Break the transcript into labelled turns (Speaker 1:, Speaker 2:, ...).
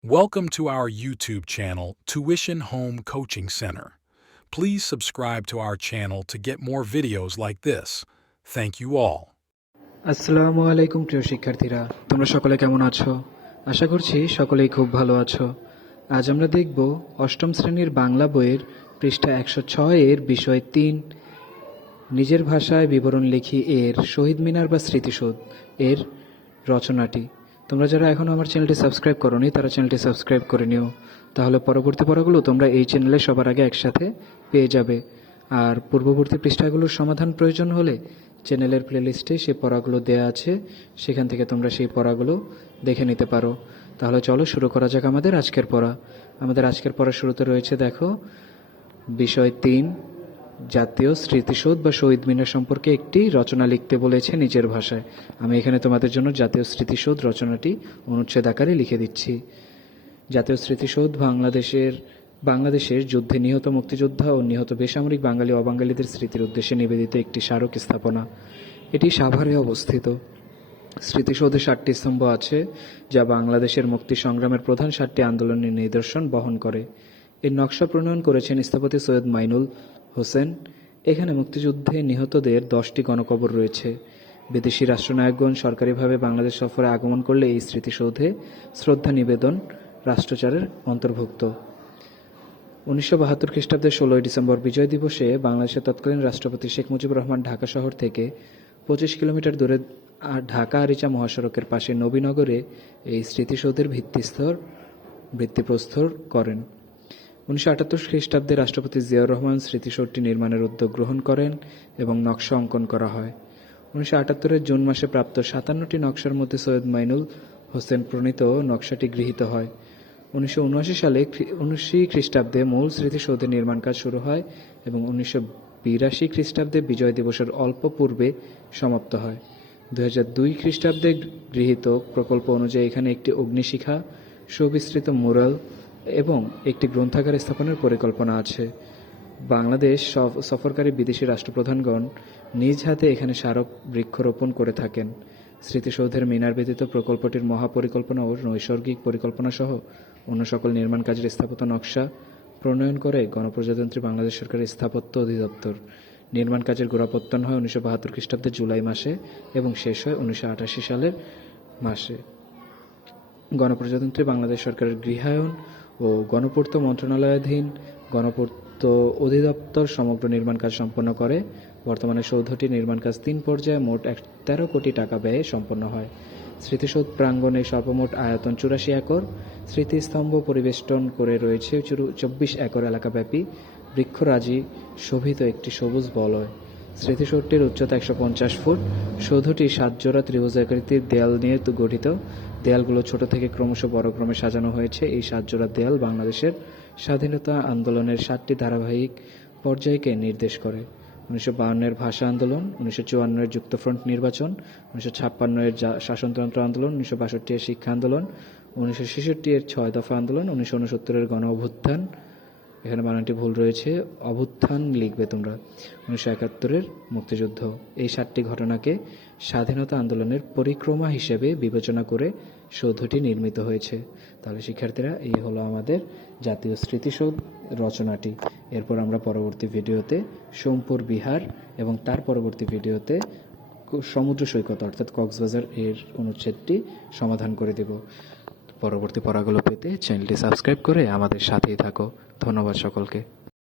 Speaker 1: Welcome to our YouTube channel, Tuition Home Coaching Center. Please subscribe to our channel to get more videos like this. Thank you all.
Speaker 2: আসসালামু আলাইকুম প্রিয় শিক্ষার্থীরা তোমরা সকলে কেমন আছো আশা করছি সকলেই খুব ভালো আছো আজ আমরা দেখব অষ্টম শ্রেণীর বাংলা বইয়ের পৃষ্ঠা একশো ছয়ের বিষয় তিন নিজের ভাষায় বিবরণ লিখি এর শহীদ মিনার বা স্মৃতিসৌধ এর রচনাটি তোমরা যারা এখনও আমার চ্যানেলটি সাবস্ক্রাইব করোনি, তারা চ্যানেলটি সাবস্ক্রাইব করে নিও। তাহলে পরবর্তী পড়াগুলো তোমরা এই চ্যানেলে সবার আগে একসাথে পেয়ে যাবে। আর পূর্ববর্তী পৃষ্ঠাগুলোর সমাধান প্রয়োজন হলে চ্যানেলের প্লেলিস্টে সেই পড়াগুলো দেয়া আছে, সেখান থেকে তোমরা সেই পড়াগুলো দেখে নিতে পারো। তাহলে চলো শুরু করা যাক আমাদের আজকের পড়া। আমাদের আজকের পড়া শুরুতে রয়েছে, দেখো, বিষয় তিন জাতীয় স্মৃতিসৌধ বা শহীদ মিনার সম্পর্কে একটি রচনা লিখতে বলেছে নিজের ভাষায়। আমি এখানে তোমাদের জন্য জাতীয় স্মৃতিসৌধ রচনাটি অনুচ্ছেদ আকারে লিখে দিচ্ছি। জাতীয় স্মৃতিসৌধ বাংলাদেশের বাংলাদেশের যুদ্ধে নিহত মুক্তিযোদ্ধা ও নিহত বেসামরিক বাঙালি অবাঙালিদের স্মৃতির উদ্দেশ্যে নিবেদিত একটি স্মারক স্থাপনা। এটি সাভারে অবস্থিত। স্মৃতিসৌধে ষাটটি স্তম্ভ আছে, যা বাংলাদেশের মুক্তি সংগ্রামের প্রধান ষাটটি আন্দোলনের নিদর্শন বহন করে। এর নকশা প্রণয়ন করেছেন স্থপতি সৈয়দ মাইনুল হোসেন, এখানে মুক্তিযুদ্ধে নিহতদের দশটি গণকবর রয়েছে। বিদেশি রাষ্ট্রনায়কগণ সরকারিভাবে বাংলাদেশ সফরে আগমন করলে এই স্মৃতিসৌধে শ্রদ্ধা নিবেদন রাষ্ট্রচারের অন্তর্ভুক্ত। উনিশশো বাহাত্তর খ্রিস্টাব্দের ষোলোই ডিসেম্বর বিজয় দিবসে বাংলাদেশের তৎকালীন রাষ্ট্রপতি শেখ মুজিবুর রহমান ঢাকা শহর থেকে পঁচিশ কিলোমিটার দূরে ঢাকা আরিচা মহাসড়কের পাশে নবীনগরে এই স্মৃতিসৌধের ভিত্তিস্তর ভিত্তিপ্রস্তর করেন। উনিশশো আটাত্তর খ্রিস্টাব্দে রাষ্ট্রপতি জিয়াউর রহমান স্মৃতিসৌধটি নির্মাণের উদ্যোগ গ্রহণ করেন এবং নকশা অঙ্কন করা হয়। উনিশশো আটাত্তরের জুন মাসে প্রাপ্ত সাতান্নটি নকশার মধ্যে সৈয়দ মাইনুল হোসেন প্রণীত নকশাটি গৃহীত হয়। উনিশশো উনআশি সালে খ্রি- খ্রিস্টাব্দে মূল স্মৃতিসৌধের নির্মাণ কাজ শুরু হয় এবং উনিশশো বিরাশি খ্রিস্টাব্দে বিজয় দিবসের অল্প পূর্বে সমাপ্ত হয়। দুই হাজার দুই খ্রিস্টাব্দে গৃহীত প্রকল্প অনুযায়ী এখানে একটি অগ্নিশিখা, সুবিস্তৃত মুরাল এবং একটি গ্রন্থাগার স্থাপনের পরিকল্পনা আছে। বাংলাদেশ সফ- সফরকারী বিদেশি রাষ্ট্রপ্রধানগণ নিজ হাতে এখানে স্মারক বৃক্ষরোপণ করে থাকেন। স্মৃতিসৌধের মিনার ব্যতীত প্রকল্পটির মহাপরিকল্পনা ও নৈসর্গিক পরিকল্পনা সহ অন্য সকল নির্মাণ কাজের স্থাপত্য নকশা প্রণয়ন করে গণপ্রজাতন্ত্রী বাংলাদেশ সরকারের স্থাপত্য অধিদপ্তর। নির্মাণ কাজের গোড়াপত্তন হয় উনিশশো বাহাত্তর খ্রিস্টাব্দের জুলাই মাসে এবং শেষ হয় উনিশশো আটাশি সালের মাসে। গণপ্রজাতন্ত্রী বাংলাদেশ সরকারের গৃহায়ন ও গণপূর্ত মন্ত্রণালয়াধীন গণপূর্ত অধিদপ্তর সমগ্র নির্মাণ কাজ সম্পন্ন করে। বর্তমানে সৌধটি নির্মাণ কাজ তিন পর্যায়ে মোট এক তেরো কোটি টাকা ব্যয়ে সম্পন্ন হয়। স্মৃতিসৌধ প্রাঙ্গণে সর্বমোট আয়তন চুরাশি একর। স্মৃতিস্তম্ভ পরিবেষ্টন করে রয়েছে চব্বিশ একর এলাকাব্যাপী বৃক্ষরাজি, শোভিত একটি সবুজ বলয়। স্মৃতিসৌধটির উচ্চতা একশো পঞ্চাশ ফুট, সৌধটি সাত জোড়া ত্রিভুজাকৃতির দেয়াল নিয়ে গঠিত। দেয়ালগুলো ছোট থেকে ক্রমশ বড় ক্রমে সাজানো হয়েছে। এই সাত জোড়া দেয়াল বাংলাদেশের স্বাধীনতা আন্দোলনের সাতটি ধারাবাহিক পর্যায়কে নির্দেশ করে। উনিশশো বাউন্নের ভাষা আন্দোলন, উনিশশো চুয়ান্নের যুক্তফ্রন্ট নির্বাচন, উনিশশো ছাপ্পান্নের শাসনতন্ত্র আন্দোলন, উনিশশো বাষট্টি এর শিক্ষা আন্দোলন, উনিশশো ছেষট্টি এর ছয় দফা আন্দোলন, উনিশশো উনসত্তরের গণ অভ্যুত্থান এখানে বানানটি ভুল রয়েছে। অভ্যুত্থান লিখবে তোমরা। উনিশশো একাত্তরের মুক্তিযুদ্ধ। এই সাতটি ঘটনাকে স্বাধীনতা আন্দোলনের পরিক্রমা হিসেবে বিবেচনা করে সৌধটি নির্মিত হয়েছে। তাহলে শিক্ষার্থীরা, এই হলো আমাদের জাতীয় স্মৃতিসৌধ রচনাটি। এরপর আমরা পরবর্তী ভিডিওতে সোমপুর, বিহার এবং তার পরবর্তী ভিডিওতে সমুদ্র সৈকত অর্থাৎ কক্সবাজার এর অনুচ্ছেদটি সমাধান করে দেব। পরবর্তী পড়াগুলো পেতে চ্যানেলটি সাবস্ক্রাইব করে আমাদের সাথেই থাকো। ধন্যবাদ সকলকে।